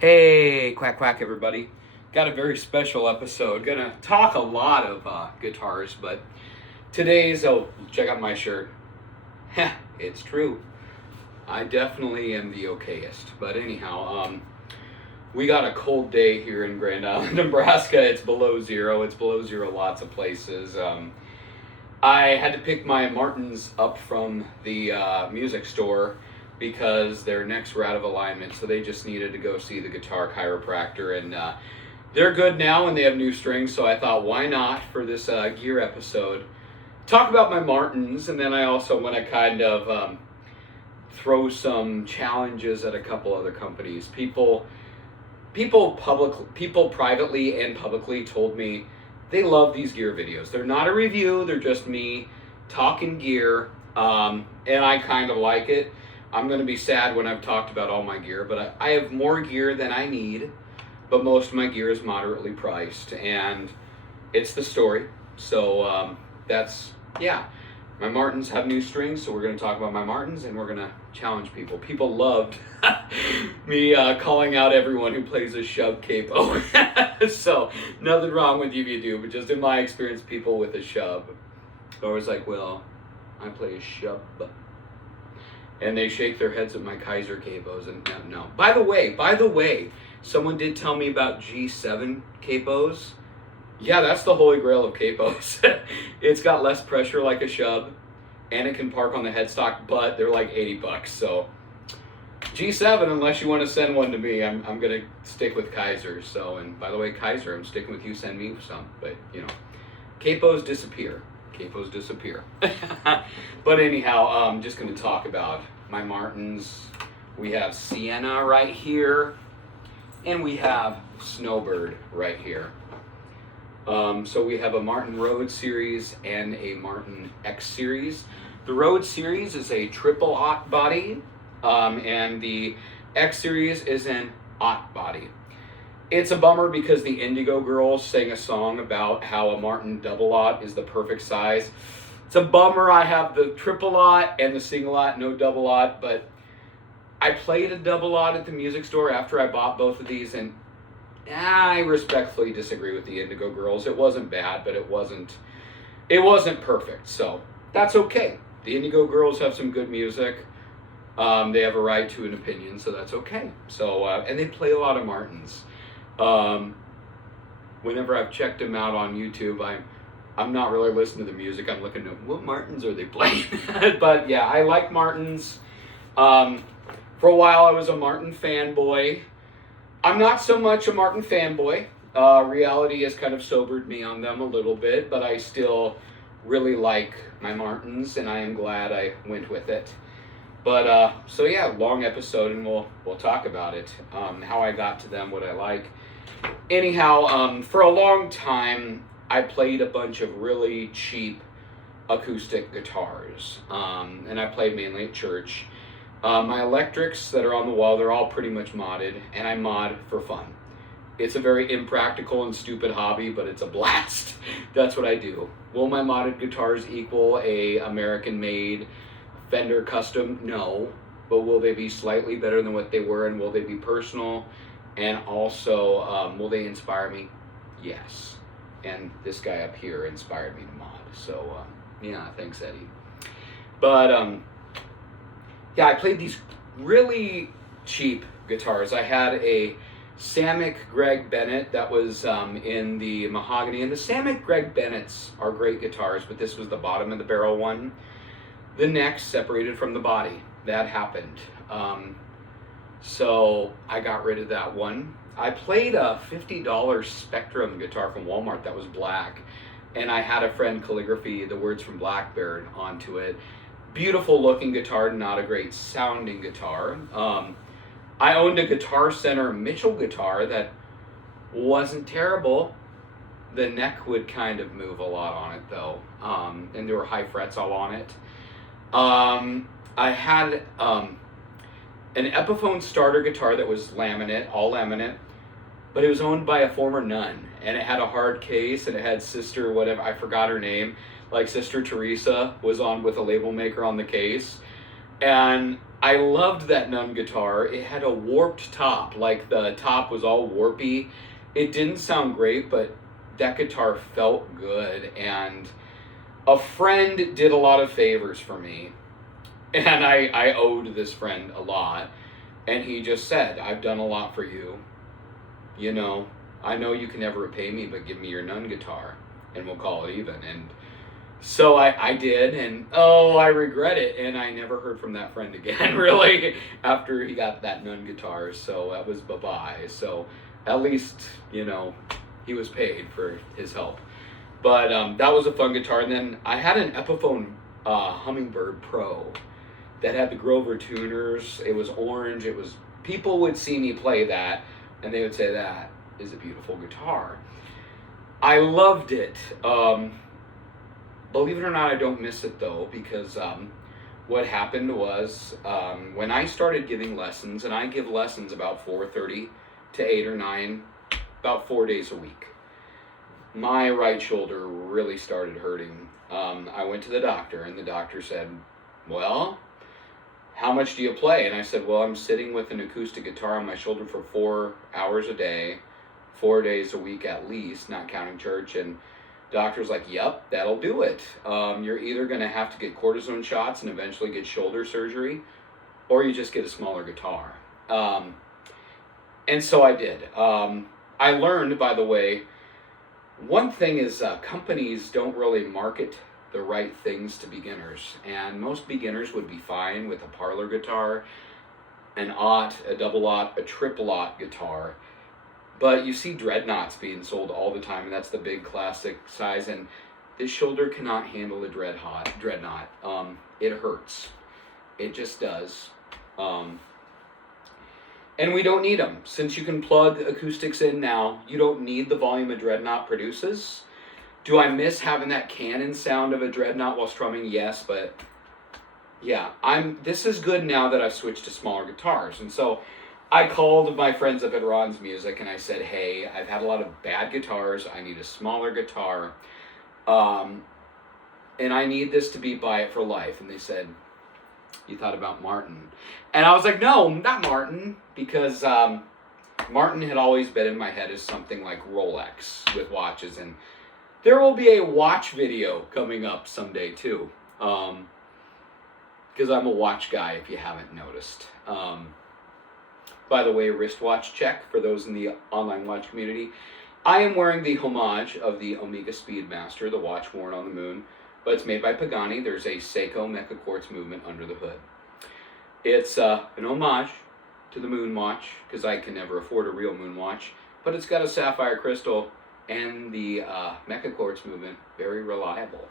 Hey, Quack Pack, everybody. Got a very special episode. Gonna talk a lot of guitars, but today's, check out my shirt. Heh, it's true. I definitely am the okayest. But anyhow, we got a cold day here in Grand Island, Nebraska. It's below zero. It's below zero lots of places. I had to pick my Martins up from the music store because their necks were out of alignment, so they just needed to go see the guitar chiropractor, and they're good now and they have new strings, so I thought, why not, for this gear episode, talk about my Martins, and then I also want to kind of throw some challenges at a couple other companies. People privately and publicly told me they love these gear videos. They're not a review, they're just me talking gear, and I kind of like it. I'm going to be sad when I've talked about all my gear, but I have more gear than I need, but most of my gear is moderately priced, and it's the story. So yeah. My Martins have new strings, so we're going to talk about my Martins, and we're going to challenge people. People loved me calling out everyone who plays a shub capo. So nothing wrong with you if you do, but just in my experience, people with a shub are always like, well, I play a shub. And they shake their heads at my Kaiser capos, and no. By the way, someone did tell me about G7 capos. Yeah, that's the holy grail of capos. It's got less pressure like a shub, and it can park on the headstock, but they're like $80. So G7, unless you want to send one to me, I'm gonna stick with Kaiser. So, and by the way, Kaiser, I'm sticking with you. Send me some, but capos disappear. Capos disappear. But anyhow, I'm just going to talk about my Martins. We have Sienna right here, and we have Snowbird right here. So we have a Martin Road series and a Martin X series. The Road series is a triple aught body, and the X series is an aught body. It's a bummer because the Indigo Girls sang a song about how a Martin double aught is the perfect size. It's a bummer I have the triple aught and the single aught, no double aught, but I played a double aught at the music store after I bought both of these, and I respectfully disagree with the Indigo Girls. It wasn't bad, but it wasn't perfect, so that's okay. The Indigo Girls have some good music. They have a right to an opinion, so that's okay. So, and they play a lot of Martins. Whenever I've checked them out on YouTube, I'm not really listening to the music. I'm looking at what Martins are they playing. But yeah, I like Martins. For a while, I was a Martin fanboy. I'm not so much a Martin fanboy. Reality has kind of sobered me on them a little bit, but I still really like my Martins, and I am glad I went with it. But so yeah, long episode, and we'll talk about it. How I got to them, what I like. Anyhow, for a long time, I played a bunch of really cheap acoustic guitars, and I played mainly at church. My electrics that are on the wall, they're all pretty much modded, and I mod for fun. It's a very impractical and stupid hobby, but it's a blast. That's what I do. Will my modded guitars equal a American-made Fender custom? No. But will they be slightly better than what they were, and will they be personal? And also, will they inspire me? Yes. And this guy up here inspired me to mod. So, yeah, thanks, Eddie. But, yeah, I played these really cheap guitars. I had a Samick Greg Bennett that was in the mahogany. And the Samick Greg Bennetts are great guitars, but this was the bottom of the barrel one. The neck separated from the body. That happened. So I got rid of that one. I played a $50 Spectrum guitar from Walmart that was black, and I had a friend calligraphy the words from Blackbird onto it. Beautiful looking guitar, not a great sounding guitar. I owned a Guitar Center Mitchell guitar that wasn't terrible. The neck would kind of move a lot on it though, and there were high frets all on it. I had an Epiphone starter guitar that was laminate, all laminate, but it was owned by a former nun, and it had a hard case, and it had Sister whatever, I forgot her name, like Sister Teresa was on with a label maker on the case, and I loved that Nunn guitar. It had a warped top, like the top was all warpy. It didn't sound great, but that guitar felt good. And a friend did a lot of favors for me, and I owed this friend a lot. And he just said, I've done a lot for you. You know, I know you can never repay me, but give me your Nunn guitar, and we'll call it even. And so I did, and oh, I regret it. And I never heard from that friend again, really, after he got that Nunn guitar. So that was bye-bye. So at least, you know, he was paid for his help. But that was a fun guitar. And then I had an Epiphone Hummingbird Pro that had the Grover tuners. It was orange. It was, people would see me play that, and they would say, that is a beautiful guitar. I loved it. Believe it or not, I don't miss it though, because what happened was when I started giving lessons, and I give lessons about 4:30 to 8 or 9, about 4 days a week, my right shoulder really started hurting. I went to the doctor, and the doctor said, well, how much do you play? And I said, well, I'm sitting with an acoustic guitar on my shoulder for 4 hours a day, 4 days a week at least, not counting church. And doctor's like, yep, that'll do it. You're either going to have to get cortisone shots and eventually get shoulder surgery, or you just get a smaller guitar. And so I did. I learned, by the way, one thing is companies don't really market the right things to beginners. And most beginners would be fine with a parlor guitar, an aught, a double aught, a triple aught guitar. But you see dreadnoughts being sold all the time, and that's the big classic size, and this shoulder cannot handle a dreadnought. It hurts. It just does. And we don't need them. Since you can plug acoustics in now, you don't need the volume a dreadnought produces. Do I miss having that cannon sound of a dreadnought while strumming? Yes, but yeah, this is good now that I've switched to smaller guitars. And so I called my friends up at Ron's Music and I said, hey, I've had a lot of bad guitars. I need a smaller guitar. And I need this to be buy it for life. And they said, you thought about Martin? And I was like, no, not Martin. Because Martin had always been in my head as something like Rolex with watches. And there will be a watch video coming up someday too. Because I'm a watch guy if you haven't noticed. By the way, wristwatch check for those in the online watch community. I am wearing the homage of the Omega Speedmaster, the watch worn on the moon, but it's made by Pagani. There's a Seiko Mecha Quartz movement under the hood. It's an homage to the moon watch, because I can never afford a real moon watch, but it's got a sapphire crystal and the Mecha Quartz movement, very reliable.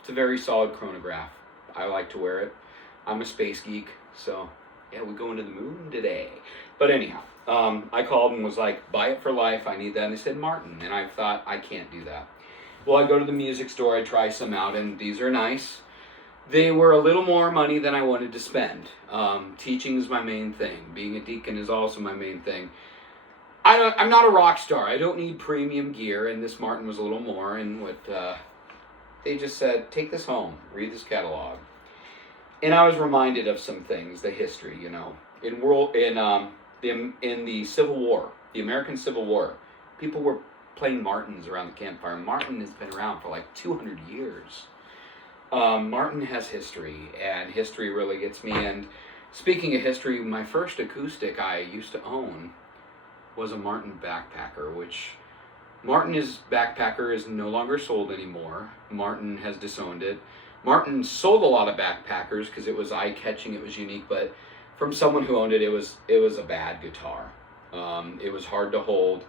It's a very solid chronograph. I like to wear it. I'm a space geek, so yeah, we're going to the moon today. But anyhow, I called and was like, buy it for life, I need that. And they said, Martin. And I thought, I can't do that. Well, I go to the music store, I try some out, and these are nice. They were a little more money than I wanted to spend. Teaching is my main thing. Being a deacon is also my main thing. I'm not a rock star. I don't need premium gear, and this Martin was a little more. And what they just said, take this home, read this catalog. And I was reminded of some things, the history, you know. In the Civil War, the American Civil War, people were playing Martins around the campfire. Martin has been around for like 200 years. Martin has history, and history really gets me. And speaking of history, my first acoustic I used to own was a Martin backpacker, which Martin's backpacker is no longer sold anymore. Martin has disowned it. Martin sold a lot of backpackers because it was eye-catching, it was unique, but from someone who owned it, it was a bad guitar. It was hard to hold.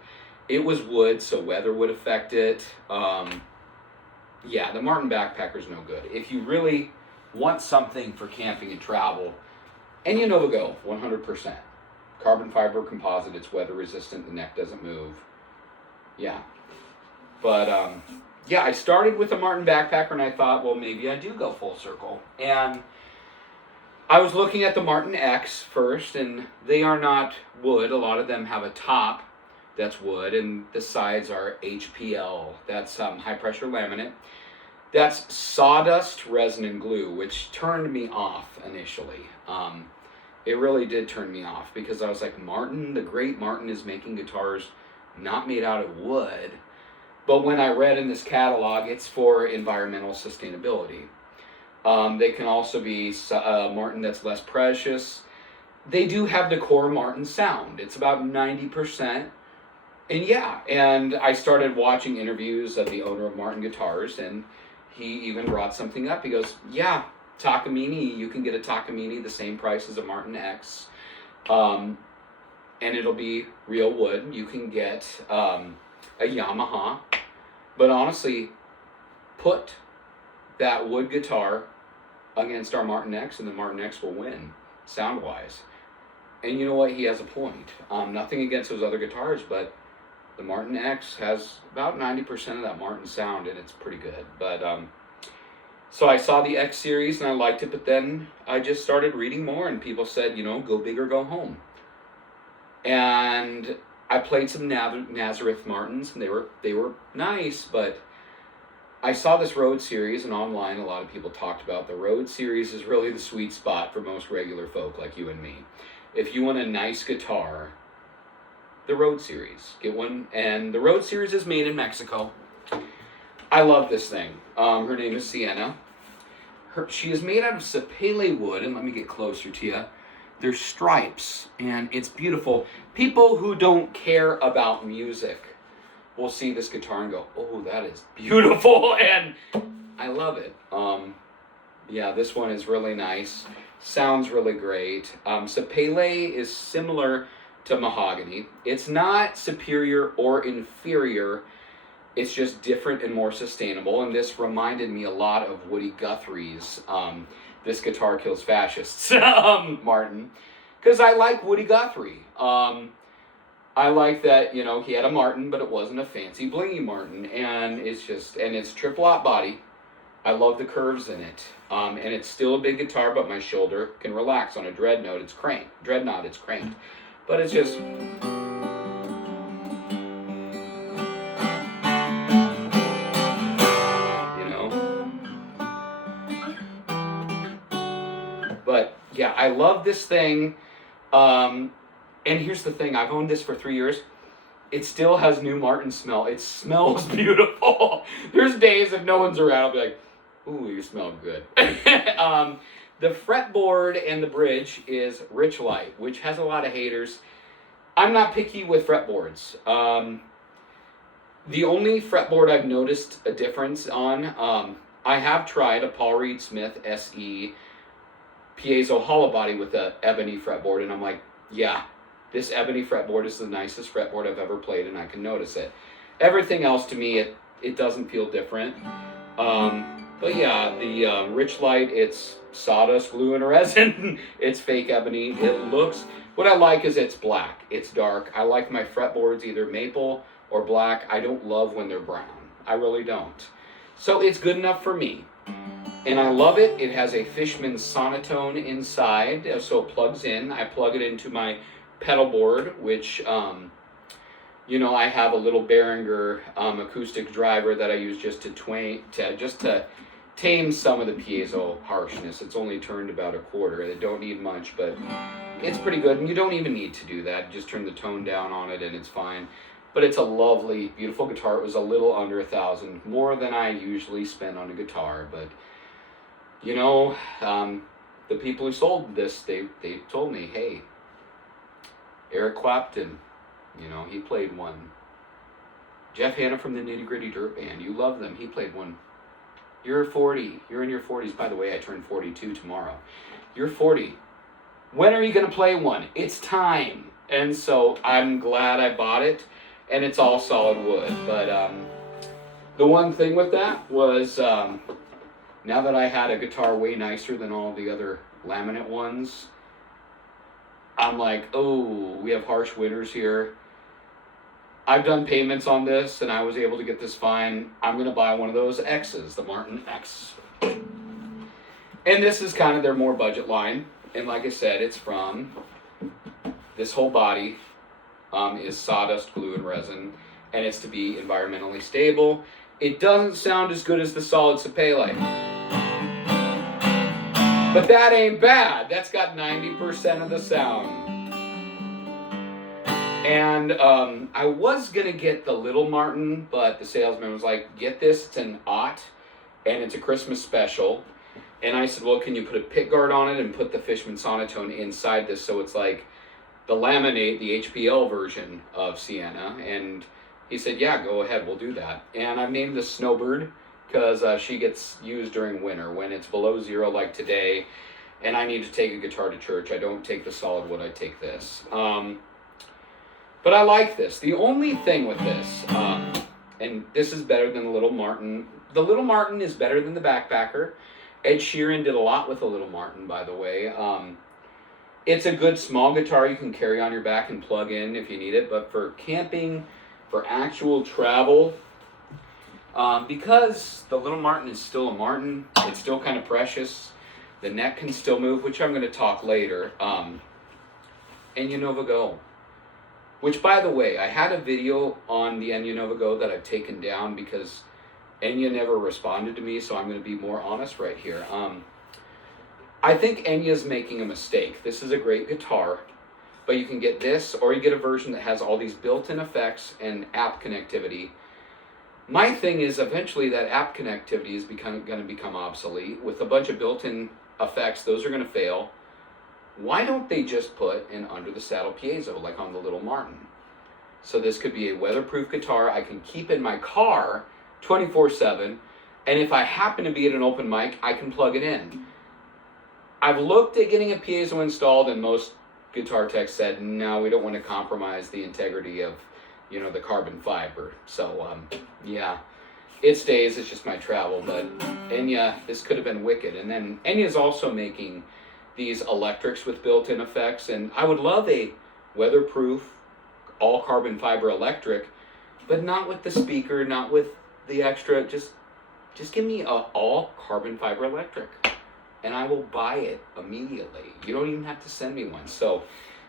It was wood, so weather would affect it. Yeah, the Martin backpacker's no good. If you really want something for camping and travel, and you know go, 100%. Carbon fiber composite, it's weather resistant, the neck doesn't move. Yeah. But, yeah, I started with a Martin backpacker, and I thought, well, maybe I do go full circle. And I was looking at the Martin X first, and they are not wood. A lot of them have a top that's wood, and the sides are HPL. That's high-pressure laminate. That's sawdust, resin, and glue, which turned me off initially. It really did turn me off because I was like, Martin, the great Martin, is making guitars not made out of wood. But when I read in this catalog, it's for environmental sustainability. They can also be Martin that's less precious. They do have the core Martin sound. It's about 90%. And yeah, and I started watching interviews of the owner of Martin Guitars, and he even brought something up. He goes, yeah, Takamine, you can get a Takamine the same price as a Martin X. And it'll be real wood. You can get a Yamaha. But honestly, put that wood guitar against our Martin X, and the Martin X will win, sound-wise. And you know what? He has a point. Nothing against those other guitars, but the Martin X has about 90% of that Martin sound, and it's pretty good. But so I saw the X series, and I liked it, but then I just started reading more, and people said, go big or go home. And I played some Nazareth Martins, and they were nice, but I saw this Road series, and online a lot of people talked about the Road series is really the sweet spot for most regular folk like you and me. If you want a nice guitar, the Road series, get one. And the Road series is made in Mexico. I love this thing. Her name is Sienna. She is made out of sapele wood, and let me get closer to you. There's stripes, and it's beautiful. People who don't care about music will see this guitar and go, oh, that is beautiful, and I love it. Yeah, this one is really nice. Sounds really great. Sapele is similar to mahogany. It's not superior or inferior. It's just different and more sustainable, and this reminded me a lot of Woody Guthrie's This Guitar Kills Fascists, Martin, because I like Woody Guthrie. I like that, he had a Martin, but it wasn't a fancy blingy Martin, and it's triple-aught body. I love the curves in it, and it's still a big guitar, but my shoulder can relax. On a dreadnought, it's cranked, but it's just... But yeah, I love this thing. And here's the thing, I've owned this for 3 years. It still has new Martin smell. It smells beautiful. There's days if no one's around, I'll be like, ooh, you smell good. The fretboard and the bridge is Rich Light, which has a lot of haters. I'm not picky with fretboards. The only fretboard I've noticed a difference on, I have tried a Paul Reed Smith SE piezo hollow body with a ebony fretboard, and I'm like, yeah, this ebony fretboard is the nicest fretboard I've ever played, and I can notice it. Everything else to me, it doesn't feel different. But yeah, the Rich Light, it's sawdust, glue, and resin. It's fake ebony. What I like is it's black. It's dark. I like my fretboards either maple or black. I don't love when they're brown. I really don't. So it's good enough for me. And I love it. It has a Fishman sonotone inside, so it plugs in. I plug it into my pedal board, which, I have a little Behringer acoustic driver that I use just to tame some of the piezo harshness. It's only turned about a quarter. They don't need much, but it's pretty good. And you don't even need to do that. Just turn the tone down on it, and it's fine. But it's a lovely, beautiful guitar. It was a little under $1,000, more than I usually spend on a guitar, but... the people who sold this, they told me, hey, Eric Clapton, he played one. Jeff Hanna from the Nitty Gritty Dirt Band, you love them, he played one. You're 40, you're in your 40s. By the way, I turn 42 tomorrow. You're 40. When are you going to play one? It's time. And so I'm glad I bought it, and it's all solid wood. But the one thing with that was... now that I had a guitar way nicer than all the other laminate ones, I'm like, oh, we have harsh winters here. I've done payments on this, and I was able to get this fine. I'm going to buy one of those X's, the Martin X. And this is kind of their more budget line. And like I said, it's from, this whole body is sawdust, glue, and resin. And it's to be environmentally stable. It doesn't sound as good as the solid Sapele. But that ain't bad. That's got 90% of the sound. And I was going to get the Little Martin, but the salesman was like, get this, it's an aught, and it's a Christmas special. And I said, well, can you put a pick guard on it and put the Fishman Sonotone inside this so it's like the laminate, the HPL version of Sienna? And he said, yeah, go ahead, we'll do that. And I've named this Snowbird because she gets used during winter when it's below zero like today, and I need to take a guitar to church. I don't take the solid wood, I take this. But I like this. The only thing with this, and this is better than the Little Martin. The Little Martin is better than the Backpacker. Ed Sheeran did a lot with the Little Martin, by the way. It's a good small guitar you can carry on your back and plug in if you need it. But for camping, for actual travel, because the Little Martin is still a Martin, it's still kind of precious. The neck can still move, which I'm going to talk later. Enya Nova Go. Which, by the way, I had a video on the Enya Nova Go that I've taken down because Enya never responded to me, so I'm going to be more honest right here. I think Enya's making a mistake. This is a great guitar, but you can get this, or you get a version that has all these built-in effects and app connectivity. My thing is, eventually that app connectivity is going to become obsolete. With a bunch of built-in effects, those are going to fail. Why don't they just put an under-the-saddle piezo, like on the Little Martin? So this could be a weatherproof guitar I can keep in my car 24/7, and if I happen to be at an open mic, I can plug it in. I've looked at getting a piezo installed, and most guitar techs said, no, we don't want to compromise the integrity of, the carbon fiber. So, yeah, it stays. It's just my travel. But Enya, this could have been wicked. And then Enya's also making these electrics with built-in effects, and I would love a weatherproof, all carbon fiber electric, but not with the speaker, not with the extra. Just give me a all carbon fiber electric, and I will buy it immediately. You don't even have to send me one. So,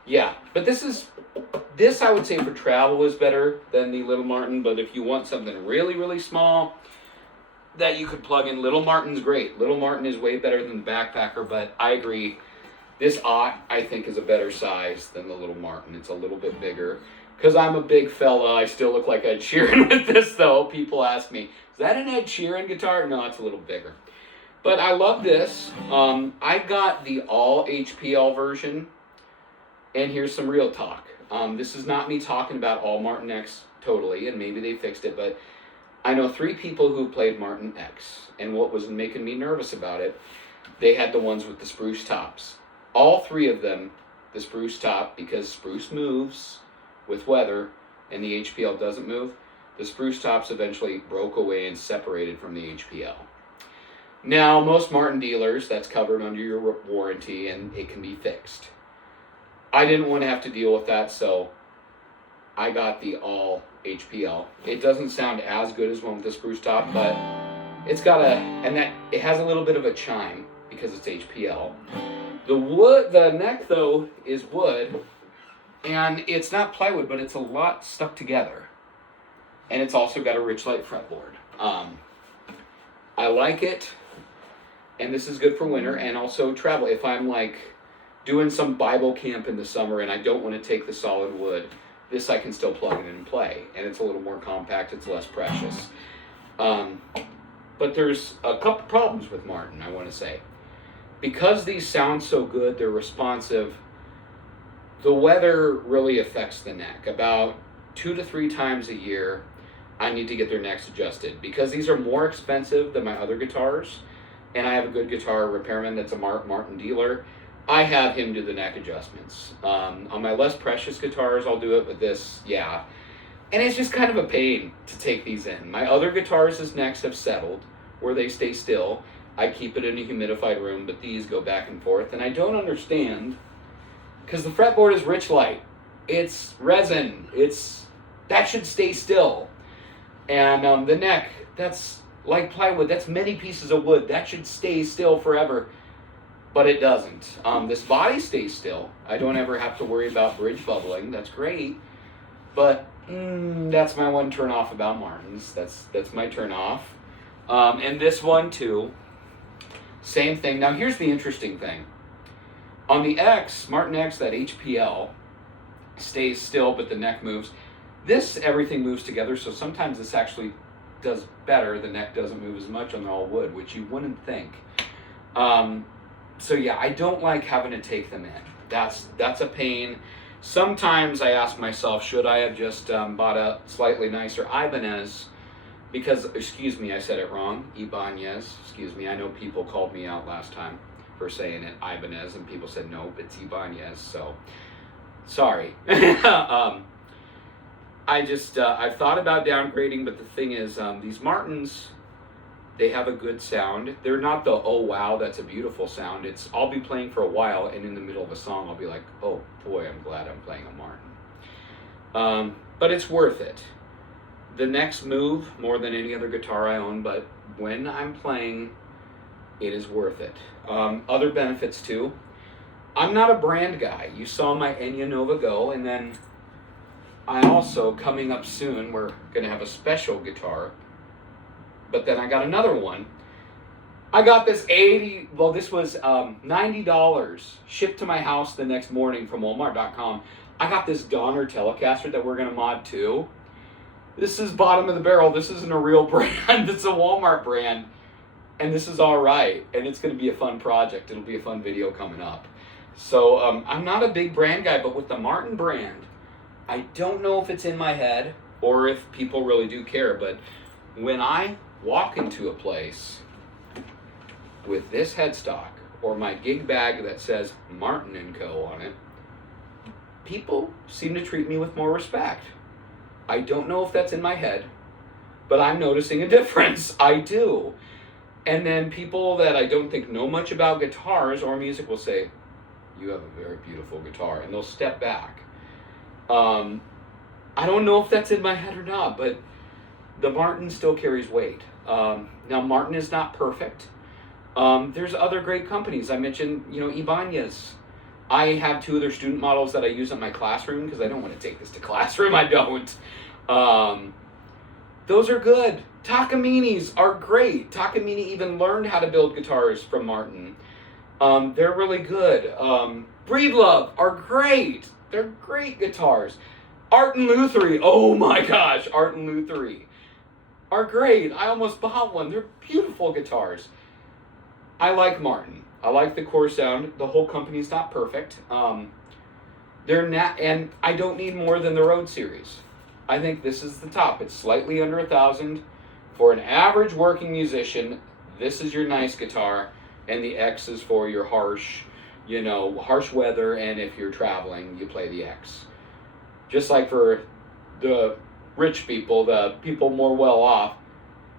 yeah. But this I would say for travel is better than the Little Martin. But if you want something really, really small that you could plug in, Little Martin's great. Little Martin is way better than the Backpacker, but I agree. This aught, I think, is a better size than the Little Martin. It's a little bit bigger. Because I'm a big fella, I still look like Ed Sheeran with this, though. People ask me, is that an Ed Sheeran guitar? No, it's a little bigger. But I love this. I got the all HPL version, and here's some real talk. This is not me talking about all Martin X totally, and maybe they fixed it, but I know 3 people who played Martin X, and what was making me nervous about it, they had the ones with the spruce tops. All 3 of them, the spruce top, because spruce moves with weather, and the HPL doesn't move, the spruce tops eventually broke away and separated from the HPL. Now, most Martin dealers, that's covered under your warranty, and it can be fixed. I didn't want to have to deal with that, so I got the all HPL. It doesn't sound as good as one with the spruce top, but it's got it has a little bit of a chime because it's HPL. The neck though is wood, and it's not plywood, but it's a lot stuck together. And it's also got a rich light fretboard. I like it, and this is good for winter and also travel. If I'm like doing some Bible camp in the summer and I don't want to take the solid wood, this I can still plug it in and play, and it's a little more compact, it's less precious. But there's a couple problems with Martin, I want to say. Because these sound so good, they're responsive, the weather really affects the neck. About 2 to 3 times a year, I need to get their necks adjusted. Because these are more expensive than my other guitars, and I have a good guitar repairman that's a Martin dealer, I have him do the neck adjustments. On my less precious guitars, I'll do it, but this, yeah. And it's just kind of a pain to take these in. My other guitars' necks have settled, where they stay still. I keep it in a humidified room, but these go back and forth. And I don't understand, because the fretboard is rich light. It's resin. That should stay still. And the neck, that's like plywood. That's many pieces of wood. That should stay still forever. But it doesn't. This body stays still. I don't ever have to worry about bridge bubbling. That's great. But that's my one turn off about Martins. That's my turn off. And this one too, same thing. Now here's the interesting thing. On the X, Martin X, that HPL stays still, but the neck moves. This, everything moves together, so sometimes this actually does better. The neck doesn't move as much on the all wood, which you wouldn't think. So yeah, I don't like having to take them in. That's a pain. Sometimes I ask myself, should I have just bought a slightly nicer Ibanez? Because, excuse me, I said it wrong. Ibanez, excuse me. I know people called me out last time for saying it Ibanez, and people said, no, it's Ibanez, so sorry. I've thought about downgrading, but the thing is, these Martins, they have a good sound. They're not the, oh wow, that's a beautiful sound. It's, I'll be playing for a while, and in the middle of a song, I'll be like, oh boy, I'm glad I'm playing a Martin. But it's worth it. The necks move more than any other guitar I own, but when I'm playing, it is worth it. Other benefits too. I'm not a brand guy. You saw my Enya Nova Go, and then I also, coming up soon, we're gonna have a special guitar, but then I got another one. I got this this was $90 shipped to my house the next morning from Walmart.com. I got this Donner Telecaster that we're gonna mod too. This is bottom of the barrel. This isn't a real brand. It's a Walmart brand. And this is all right. And it's going to be a fun project. It'll be a fun video coming up. So I'm not a big brand guy, but with the Martin brand, I don't know if it's in my head or if people really do care. But when I walk into a place with this headstock or my gig bag that says Martin & Co. on it, people seem to treat me with more respect. I don't know if that's in my head, but I'm noticing a difference. I do. And then people that I don't think know much about guitars or music will say, you have a very beautiful guitar, and they'll step back. I don't know if that's in my head or not, but the Martin still carries weight. Now, Martin is not perfect. There's other great companies. I mentioned, Ibanez. I have 2 of their student models that I use in my classroom because I don't want to take this to classroom. I don't. Those are good. Takaminis are great. Takamine even learned how to build guitars from Martin. They're really good. Breedlove are great. They're great guitars. Art and Lutherie, oh my gosh, Art and Lutherie are great. I almost bought one. They're beautiful guitars. I like Martin. I like the core sound. The whole company's not perfect. They're not, and I don't need more than the Road series. I think this is the top. It's slightly under $1,000 for an average working musician. This is your nice guitar, and the X is for your harsh weather. And if you're traveling, you play the X. Just like for the rich people, the people more well off,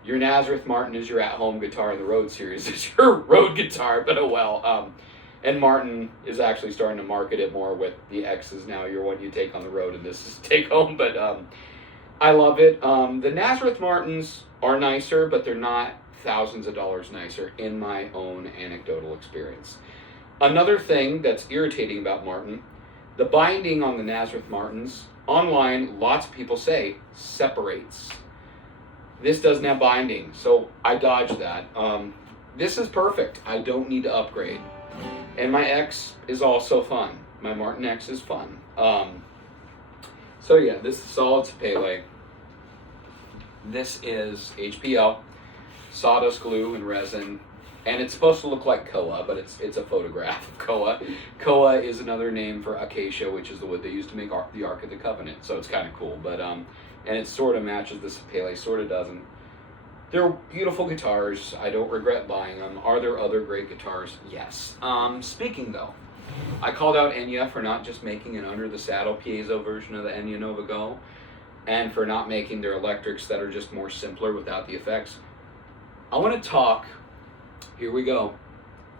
your Nazareth Martin is your at-home guitar, and the Road series is your road guitar, but oh well. And Martin is actually starting to market it more with the X is now your one you take on the road, and this is take home, but I love it. The Nazareth Martins are nicer, but they're not thousands of dollars nicer in my own anecdotal experience. Another thing that's irritating about Martin, the binding on the Nazareth Martins, online, lots of people say, separates. This doesn't have binding, so I dodged that. This is perfect. I don't need to upgrade. And my X is also fun. My Martin X is fun. So yeah, this is solid Pele. This is HPL, sawdust glue and resin. And it's supposed to look like Koa, but it's a photograph of Koa. Koa is another name for acacia, which is the wood they used to make the Ark of the Covenant. So it's kind of cool. But and it sort of matches the Pele, sort of doesn't. They're beautiful guitars. I don't regret buying them. Are there other great guitars? Yes. Speaking though, I called out Enya for not just making an under the saddle piezo version of the Enya Nova Go, and for not making their electrics that are just more simpler without the effects. I want to talk. Here we go.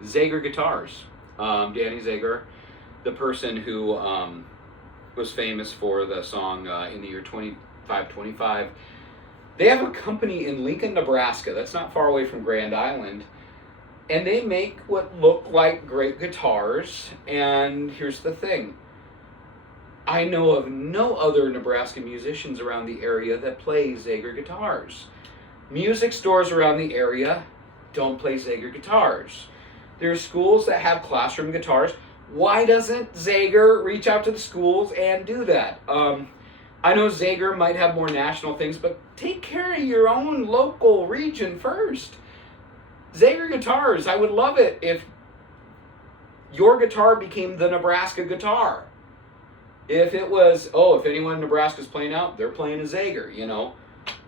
Zager guitars. Danny Zager, the person who was famous for the song in the year 2525. They have a company in Lincoln, Nebraska. That's not far away from Grand Island. And they make what look like great guitars. And here's the thing. I know of no other Nebraska musicians around the area that play Zager guitars. Music stores around the area don't play Zager guitars. There are schools that have classroom guitars. Why doesn't Zager reach out to the schools and do that? I know Zager might have more national things, but take care of your own local region first. Zager guitars, I would love it if your guitar became the Nebraska guitar. If it was, oh, if anyone in Nebraska's playing out, they're playing a Zager, you know.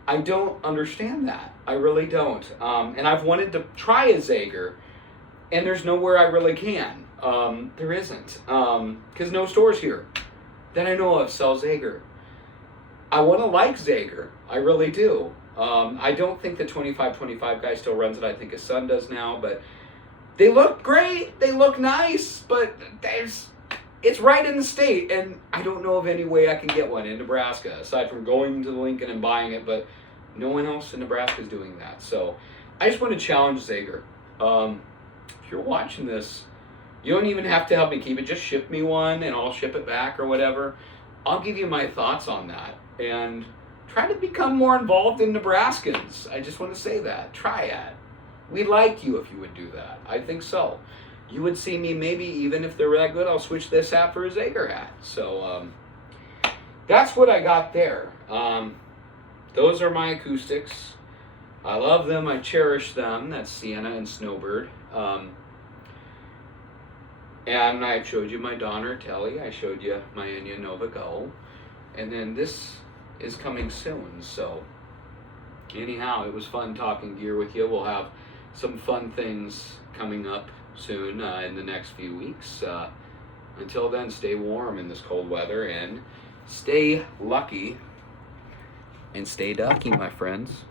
I don't understand that. I really don't. And I've wanted to try a Zager, and there's nowhere I really can. There isn't. Because no stores here that I know of sell Zager. I want to like Zager. I really do. I don't think the 2525 guy still runs it. I think his son does now, but they look great. They look nice, but it's right in the state, and I don't know of any way I can get one in Nebraska, aside from going to Lincoln and buying it, but no one else in Nebraska is doing that. So I just want to challenge Zager. If you're watching this, you don't even have to help me keep it. Just ship me one, and I'll ship it back or whatever. I'll give you my thoughts on that, and try to become more involved in Nebraskans. I just want to say that. Try it. We'd like you if you would do that. I think so. You would see me, maybe even if they're that good, I'll switch this hat for a Zager hat. So that's what I got there. Those are my acoustics. I love them. I cherish them. That's Sienna and Snowbird. And I showed you my Donner Telly. I showed you my Enya Nova Go. And then this is coming soon. So anyhow, it was fun talking gear with you. We'll have some fun things coming up soon in the next few weeks. Until then, stay warm in this cold weather and stay lucky and stay ducky, my friends.